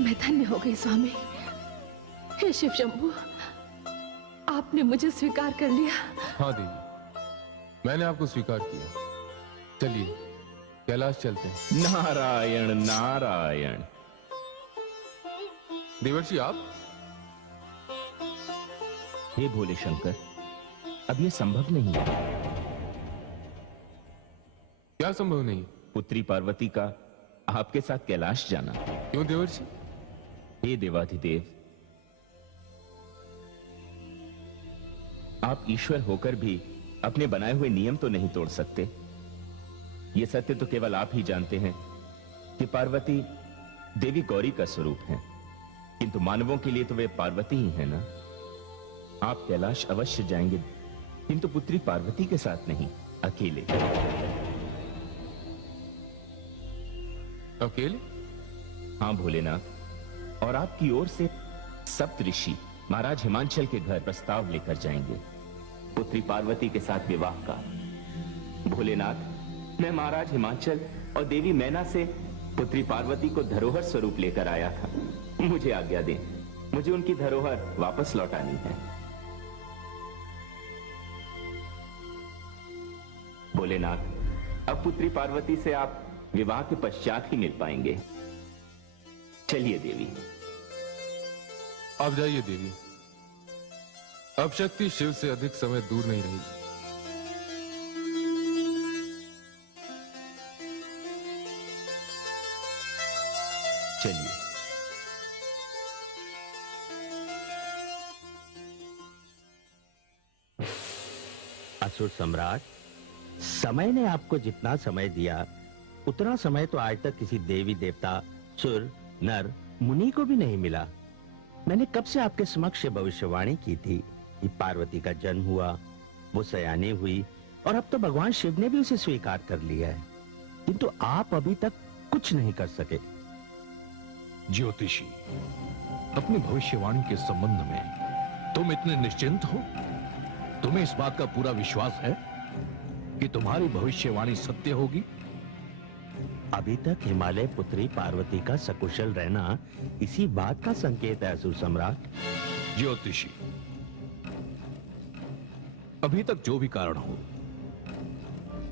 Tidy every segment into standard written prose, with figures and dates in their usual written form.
मैं धन्य हो गई स्वामी। हे शिव शंभू, आपने मुझे स्वीकार कर लिया। हाँ देवी, मैंने आपको स्वीकार किया। चलिए कैलाश चलते हैं। नारायण नारायण। देवर्षि आप? हे भोले शंकर, अब यह संभव नहीं है। क्या संभव नहीं? पुत्री पार्वती का आपके साथ कैलाश जाना। क्यों देवर्षि? हे देवाधिदेव, आप ईश्वर होकर भी अपने बनाए हुए नियम तो नहीं तोड़ सकते। यह सत्य तो केवल आप ही जानते हैं कि पार्वती देवी गौरी का स्वरूप है, किंतु मानवों के लिए तो वे पार्वती ही है ना। आप कैलाश अवश्य जाएंगे, किंतु पुत्री पार्वती के साथ नहीं, अकेले। अकेले? हां भोलेनाथ, और आपकी ओर से सप्त ऋषि महाराज हिमांचल के घर प्रस्ताव लेकर जाएंगे पुत्री पार्वती के साथ विवाह का। भोलेनाथ, मैं महाराज हिमांचल और देवी मैना से पुत्री पार्वती को धरोहर स्वरूप लेकर आया था। मुझे आज्ञा दें, मुझे उनकी धरोहर वापस लौटानी है। भोलेनाथ, अब पुत्री पार्वती से आप विवाह के पश्चात ही मिल पाएंगे। चलिए देवी। आप जाइए देवी, अब शक्ति शिव से अधिक समय दूर नहीं रही। चलिए। असुर सम्राट, समय ने आपको जितना समय दिया उतना समय तो आज तक किसी देवी देवता, सुर, नर, मुनि को भी नहीं मिला। मैंने कब से आपके समक्ष भविष्यवाणी की थी कि पार्वती का जन्म हुआ, वो सयानी हुई, और अब तो भगवान शिव ने भी उसे स्वीकार कर लिया है, किंतु आप अभी तक कुछ नहीं कर सके। ज्योतिषी, अपनी भविष्यवाणी के संबंध में तुम इतने निश्चिंत हो? तुम्हें इस बात का पूरा विश्वास है कि तुम्हारी भविष्यवाणी सत्य होगी? अभी तक हिमालय पुत्री पार्वती का सकुशल रहना इसी बात का संकेत है असुर सम्राट। ज्योतिषी, अभी तक जो भी कारण हो,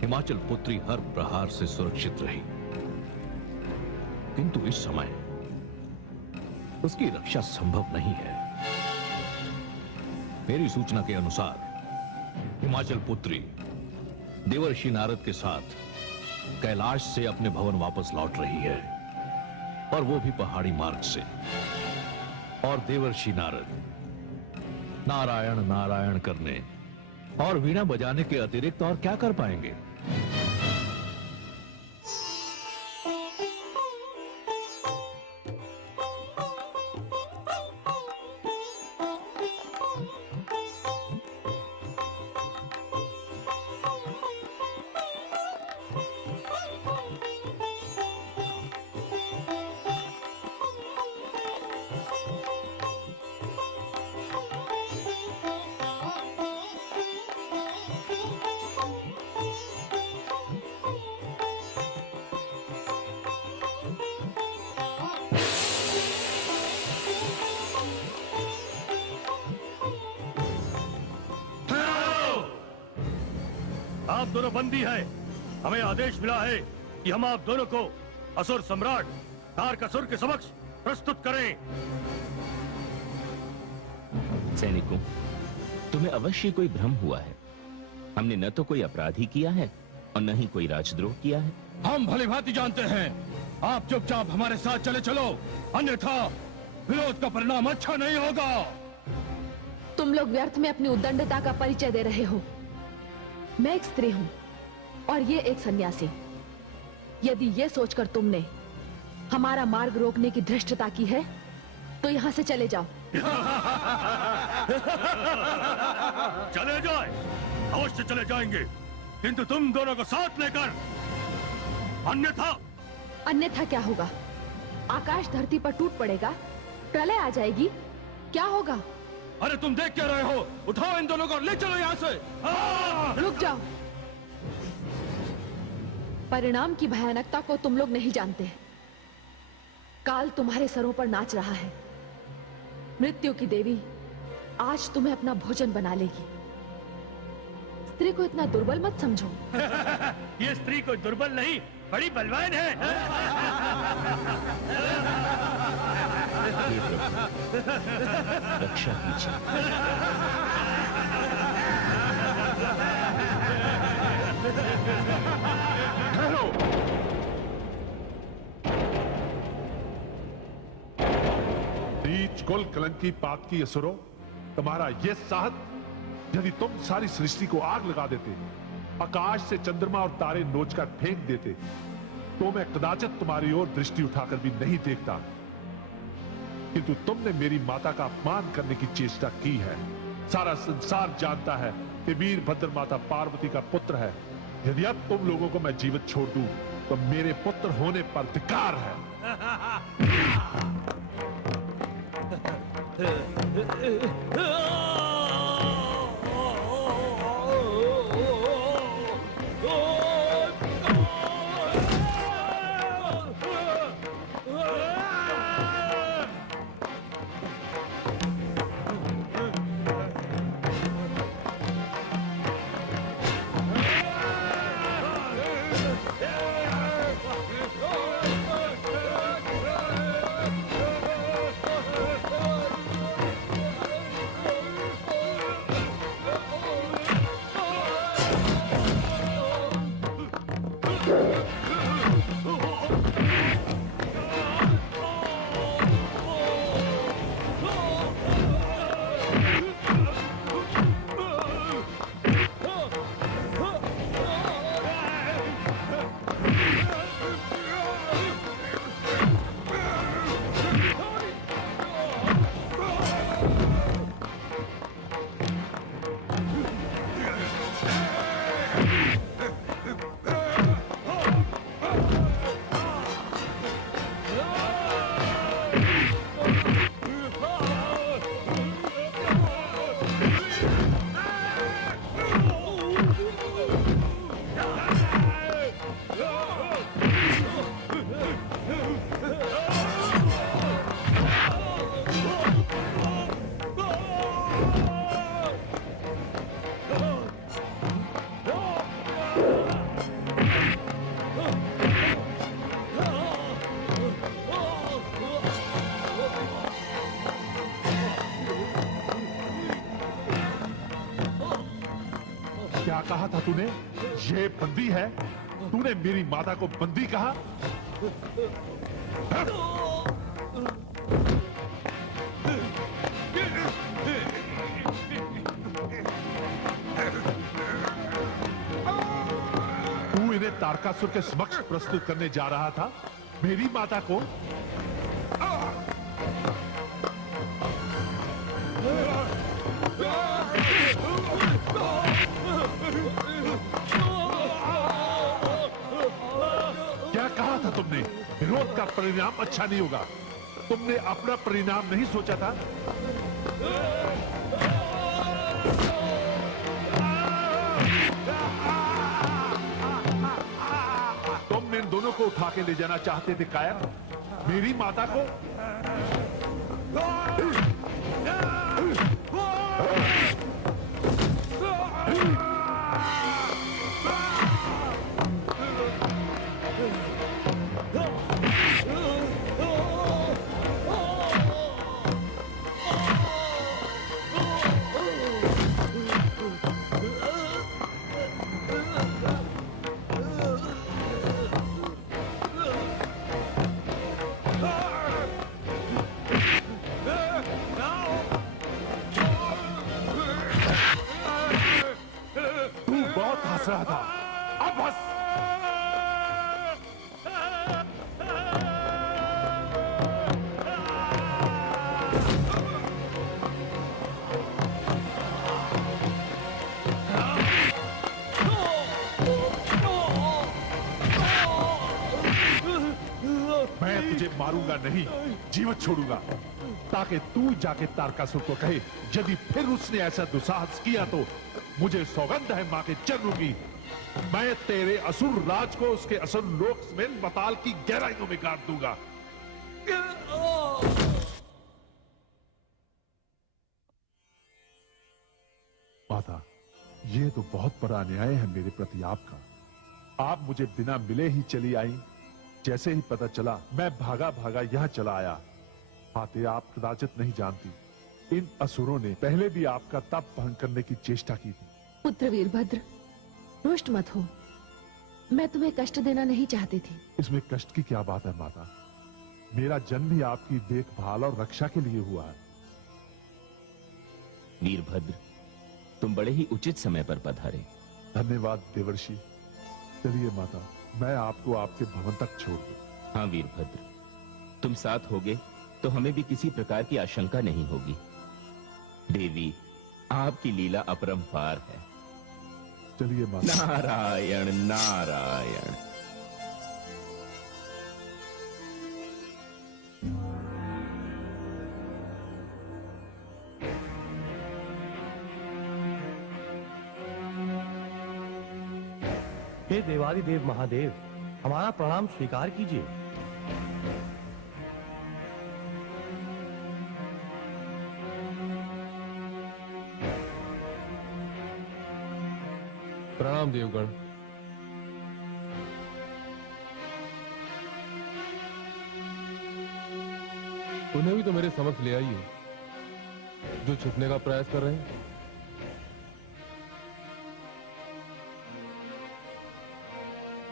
हिमाचल पुत्री हर प्रहार से सुरक्षित रही, किंतु इस समय उसकी रक्षा संभव नहीं है। मेरी सूचना के अनुसार हिमाचल पुत्री देवर्षि नारद के साथ कैलाश से अपने भवन वापस लौट रही है, और वो भी पहाड़ी मार्ग से। और देवर्षि नारद नारायण नारायण करने और वीणा बजाने के अतिरिक्त और क्या कर पाएंगे? आप दोनों बंदी हैं। हमें आदेश मिला है कि हम आप दोनों को असुर सम्राट तारकासुर के समक्ष प्रस्तुत करें। सैनिकों, तुम्हें अवश्य कोई भ्रम हुआ है। हमने न तो कोई अपराध ही किया है और न ही कोई राजद्रोह किया है। हम भलीभांति जानते हैं। आप चुपचाप हमारे साथ चले चलो, अन्यथा विरोध का परिणाम अच्छा नहीं होगा। तुम लोग व्यर्थ में अपनी उद्दंडता का परिचय दे रहे हो। मैं एक स्त्री हूं और ये एक सन्यासी। यदि ये सोचकर तुमने हमारा मार्ग रोकने की धृष्टता की है तो यहां से चले जाओ। चले जाए, अवश्य चले जाएंगे, किंतु तुम दोनों को साथ लेकर। अन्यथा क्या होगा? आकाश धरती पर टूट पड़ेगा, प्रलय आ जाएगी, क्या होगा? अरे तुम देख क्या रहे हो? उठाओ इन दोनों को, ले चलो यहाँ से। रुक जाओ। परिणाम की भयानकता को तुम लोग नहीं जानते। काल तुम्हारे सरों पर नाच रहा है। मृत्यु की देवी आज तुम्हें अपना भोजन बना लेगी। स्त्री को इतना दुर्बल मत समझो। ये स्त्री कोई दुर्बल नहीं, बड़ी बलवान है। हे प्रभु, रक्षा कीजिए। ठहरो। नीच कुल कलंकी पाप की असुरों, तुम्हारा यह साहस, यदि तुम सारी सृष्टि को आग लगा देते, आकाश से चंद्रमा और तारे नोचकर फेंक देते, तो मैं कदाचित तुम्हारी ओर दृष्टि उठाकर भी नहीं देखता। किंतु तुमने मेरी माता का अपमान करने की चेष्टा की है। सारा संसार जानता है कि वीरभद्र माता पार्वती का पुत्र है। यदि अब तुम लोगों को मैं जीवित छोड़ दूं, तो मेरे पुत्र होने पर धिक्कार है। क्या कहा था तूने? ये बंदी है? तूने मेरी माता को बंदी कहा? तू इन्हें तारकासुर के समक्ष प्रस्तुत करने जा रहा था, मेरी माता को? क्या कहा था तुमने? विरोध का परिणाम अच्छा नहीं होगा। तुमने अपना परिणाम नहीं सोचा था? तुम इन दोनों को उठा के ले जाना चाहते थे कायर, मेरी माता को? रहा था, अब बस। मैं तुझे मारूंगा नहीं, जीवित छोड़ूंगा, ताकि तू जाके तारकासुर को कहे, यदि फिर उसने ऐसा दुस्साहस किया तो मुझे सौगंध है मां के चरणों की, मैं तेरे असुर राज को उसके असुर लोक में पाताल की गहराइयों में गाड़ दूंगा। माता, ये तो बहुत बड़ा अन्याय है मेरे प्रति आपका। आप मुझे बिना मिले ही चली आई। जैसे ही पता चला मैं भागा भागा यहाँ चला आया। माते, आप कदाचित नहीं जानती, इन असुरों ने पहले भी आपका तप भंग करने की चेष्टा की थी। पुत्र वीरभद्र, रुष्ट मत हो। मैं तुम्हें कष्ट देना नहीं चाहती थी। इसमें कष्ट की क्या बात है माता? मेरा जन्म ही आपकी देखभाल और रक्षा के लिए हुआ है। वीरभद्र, तुम बड़े ही उचित समय पर पधारे। धन्यवाद देवर्षि। चलिए माता, मैं आपको आपके भवन तक छोड़ दूं। हाँ वीरभद्र, तुम साथ होगे तो हमें भी किसी प्रकार की आशंका नहीं होगी। देवी, आपकी लीला अपरंपार है। चलिए माता। नारायण नारायण। हे देवादिदेव महादेव, हमारा प्रणाम स्वीकार कीजिए। प्रणाम देवगण। उन्हें भी तो मेरे समक्ष ले आइए, जो छिपने का प्रयास कर रहे हैं।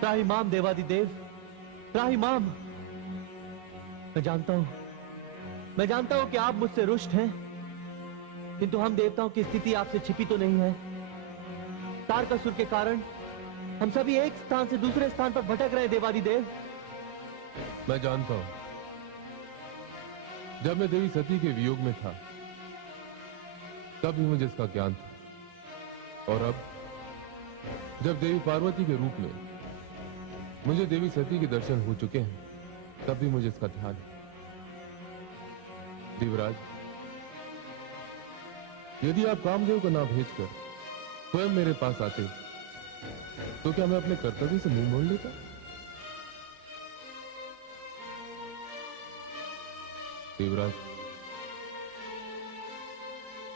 त्राहिमाम देवादिदेव, त्राहिमाम। मैं जानता हूं कि आप मुझसे रुष्ट हैं, किंतु हम देवताओं की स्थिति आपसे छिपी तो नहीं है। तारकासुर के कारण हम सभी एक स्थान से दूसरे स्थान पर भटक रहे देवादिदेव। मैं जानता हूं, जब मैं देवी सती के वियोग में था तब भी मुझे इसका ज्ञान था, और अब जब देवी पार्वती के रूप में मुझे देवी सती के दर्शन हो चुके हैं तब भी मुझे इसका ध्यान है। देवराज, यदि आप कामदेव को ना भेजकर स्वयं मेरे पास आते तो क्या मैं अपने कर्तव्य से मुंह मोड़ लेता? देवराज,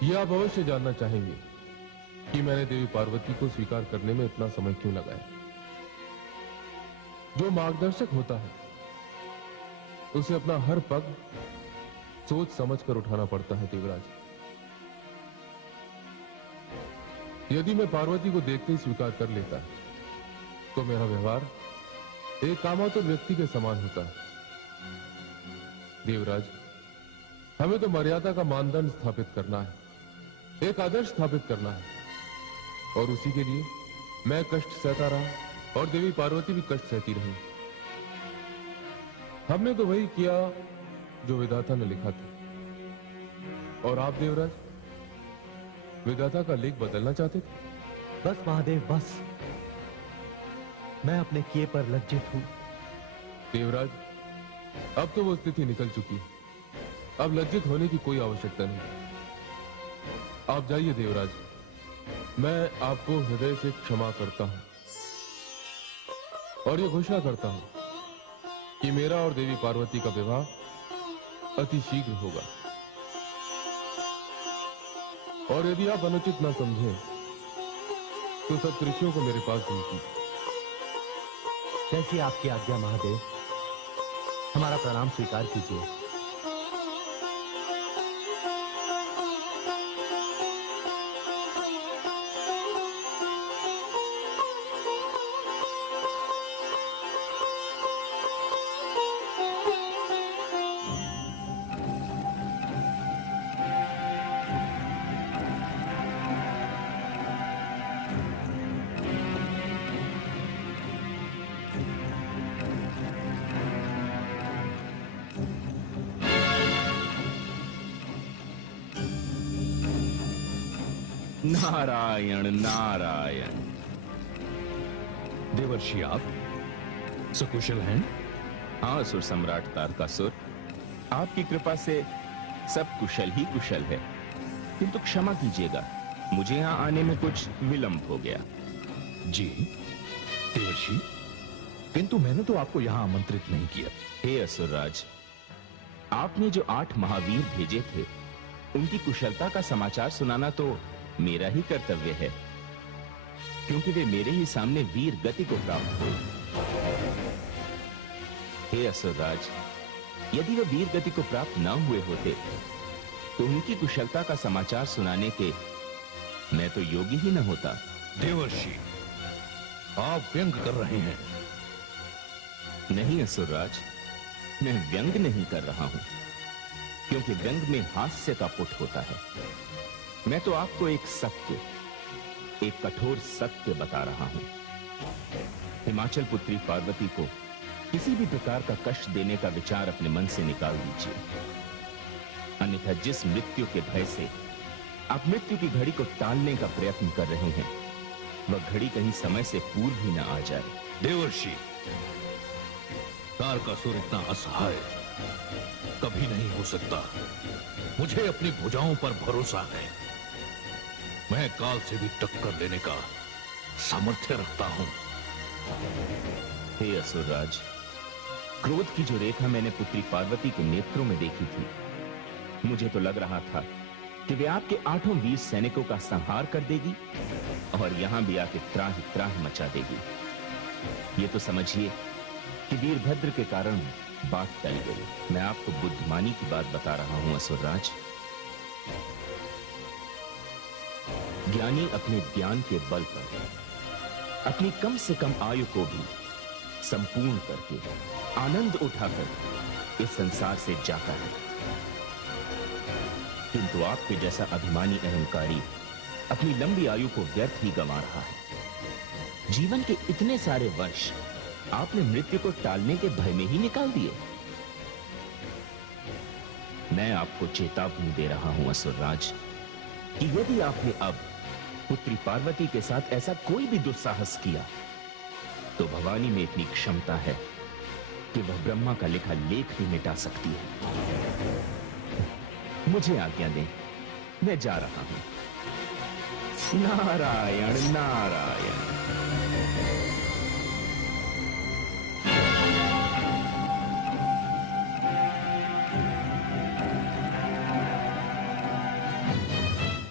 यह आप अवश्य जानना चाहेंगे कि मैंने देवी पार्वती को स्वीकार करने में इतना समय क्यों लगाया। जो मार्गदर्शक होता है उसे अपना हर पग सोच समझ कर उठाना पड़ता है। देवराज, यदि मैं पार्वती को देखते ही स्वीकार कर लेता तो मेरा व्यवहार एक कामातुर व्यक्ति के समान होता है। देवराज, हमें तो मर्यादा का मानदंड स्थापित करना है, एक आदर्श स्थापित करना है, और उसी के लिए मैं कष्ट सहता रहा और देवी पार्वती भी कष्ट सहती रही। हमने तो वही किया जो विधाता ने लिखा था, और आप देवराज विधाता का लेख बदलना चाहते थे। बस महादेव, बस। मैं अपने किए पर लज्जित हूं। देवराज, अब तो वो स्थिति निकल चुकी है, अब लज्जित होने की कोई आवश्यकता नहीं। आप जाइए देवराज, मैं आपको हृदय से क्षमा करता हूं और ये घोषणा करता हूं कि मेरा और देवी पार्वती का विवाह अति शीघ्र होगा। और यदि आप अनुचित ना समझें तो सब ऋषियों को मेरे पास भेजिए। जैसी आपकी आज्ञा महादेव, हमारा प्रणाम स्वीकार कीजिए। नारायण नारायण। देवर्षि, आप सकुशल हैं? हाँ असुर सम्राट तारकासुर, आपकी कृपा से सब कुशल ही कुशल है, किंतु क्षमा कीजिएगा, मुझे यहाँ आने में कुछ विलंब हो गया। जी देवर्षि, किंतु मैंने तो आपको यहां आमंत्रित नहीं किया। हे असुरराज, आपने जो 8 महावीर भेजे थे, उनकी कुशलता का समाचार सुनाना तो मेरा ही कर्तव्य है, क्योंकि वे मेरे ही सामने वीर गति को प्राप्त हुए। हे असुरराज, यदि वे वीर गति को प्राप्त न हुए होते तो उनकी कुशलता का समाचार सुनाने के मैं तो योग्य ही न होता। देवर्षि, आप व्यंग कर रहे हैं। नहीं असुरराज, मैं व्यंग नहीं कर रहा हूं, क्योंकि व्यंग में हास्य का पुट होता है। मैं तो आपको एक सत्य, एक कठोर सत्य बता रहा हूं। हिमाचल पुत्री पार्वती को किसी भी प्रकार का कष्ट देने का विचार अपने मन से निकाल दीजिए, अन्यथा जिस मृत्यु के भय से आप मृत्यु की घड़ी को टालने का प्रयत्न कर रहे हैं, वह घड़ी कहीं समय से पूर्व ही न आ जाए। देवर्षि, तारकासुर इतना असहाय कभी नहीं हो सकता। मुझे अपनी भुजाओं पर भरोसा है। मैं काल से भी टक्कर लेने का सामर्थ्य रखता हूं। हे असुरराज, क्रोध की जो रेखा मैंने पुत्री पार्वती के नेत्रों में देखी थी, मुझे तो लग रहा था कि वे आपके 8 वीर सैनिकों का संहार कर देगी और यहां भी आके त्राहि त्राहि मचा देगी। ये तो समझिए कि वीरभद्र के कारण बात टल गई। मैं आपको बुद्धिमानी की बात बता रहा हूं असुरराज। ज्ञानी अपने ज्ञान के बल पर अपनी कम से कम आयु को भी संपूर्ण करके आनंद उठाकर इस संसार से जाता है, किंतु आपके जैसा अभिमानी अहंकारी अपनी लंबी आयु को व्यर्थ ही गंवा रहा है। जीवन के इतने सारे वर्ष आपने मृत्यु को टालने के भय में ही निकाल दिए। मैं आपको चेतावनी दे रहा हूं असुरराज कि यदि आपने अब पुत्री पार्वती के साथ ऐसा कोई भी दुस्साहस किया, तो भवानी में इतनी क्षमता है कि वह ब्रह्मा का लिखा लेख भी मिटा सकती है। मुझे आज्ञा दें, मैं जा रहा हूं। नारायण नारायण।